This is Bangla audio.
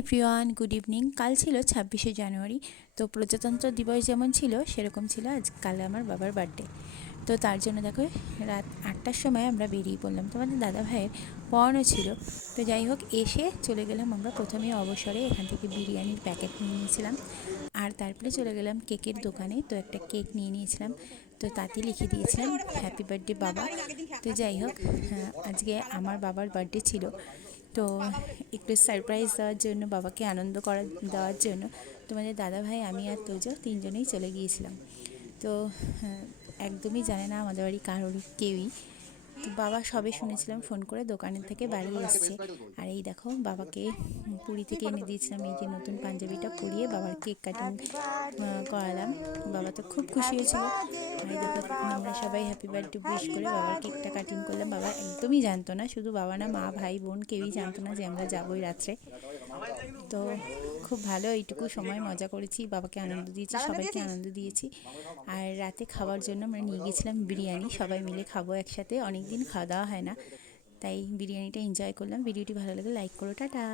Everyone, good evening. কাল ছিল 26শে জানুয়ারি। তো প্রজাতন্ত্র দিবস যেমন ছিল সেরকম ছিল কাল আমার বাবার বার্থডে। তো তার জন্য দেখো রাত 8টার সময় আমরা বেরিয়ে পড়লাম। তোমাদের দাদা ভাইয়ের পড়ানো ছিল। তো যাই হোক, এসে চলে গেলাম আমরা প্রথমে অবসরে। এখান থেকে বিরিয়ানির প্যাকেট নিয়ে নিয়েছিলাম, আর তারপরে চলে গেলাম কেকের দোকানে। তো একটা কেক নিয়ে নিয়েছিলাম। তো তাতে লিখে দিয়েছিলাম হ্যাপি বার্থডে বাবা। তো যাই হোক, আজকে আমার বাবার বার্থডে ছিল। তো একটু সারপ্রাইজ দেওয়ার জন্য, বাবাকে আনন্দ দেওয়ার জন্য তোমাদের দাদাভাই, আমি আর তোজো তিনজনেই চলে গিয়েছিলাম। তো একদমই জানে না আমাদের বাড়ি কারোর কেউই। তো বাবা সবে শুনেছিলাম ফোন করে দোকানের থেকে বাড়ি এসছে। আর এই দেখো, বাবাকে পুরী থেকে এনে দিয়েছিলাম এই যে নতুন পাঞ্জাবিটা পরিয়ে বাবার কেক কাটিং করালাম। বাবা তো খুব খুশি হয়েছিল। আর এই দেখো, আমরা সবাই হ্যাপি বার্থডে উইশ করে বাবার কেকটা কাটিং করলাম। বাবা একদমই জানতো না, শুধু বাবা না, মা ভাই বোন কেউই জানতো না যে আমরা যাবোই রাত্রে। তো খুব ভালো এইটুকু সময় মজা করেছি, বাবাকে আনন্দ দিয়েছি, সবাইকে আনন্দ দিয়েছি। আর রাতে খাওয়ার জন্য আমরা নিয়ে গেছিলাম বিরিয়ানি, সবাই মিলে খাবো একসাথে। অনেক দিন খাওয়া দাওয়া হয় না, তাই বিরিয়ানিটা এনজয় করলাম। ভিডিওটি ভালো লাগে লাইক করো, টাটা।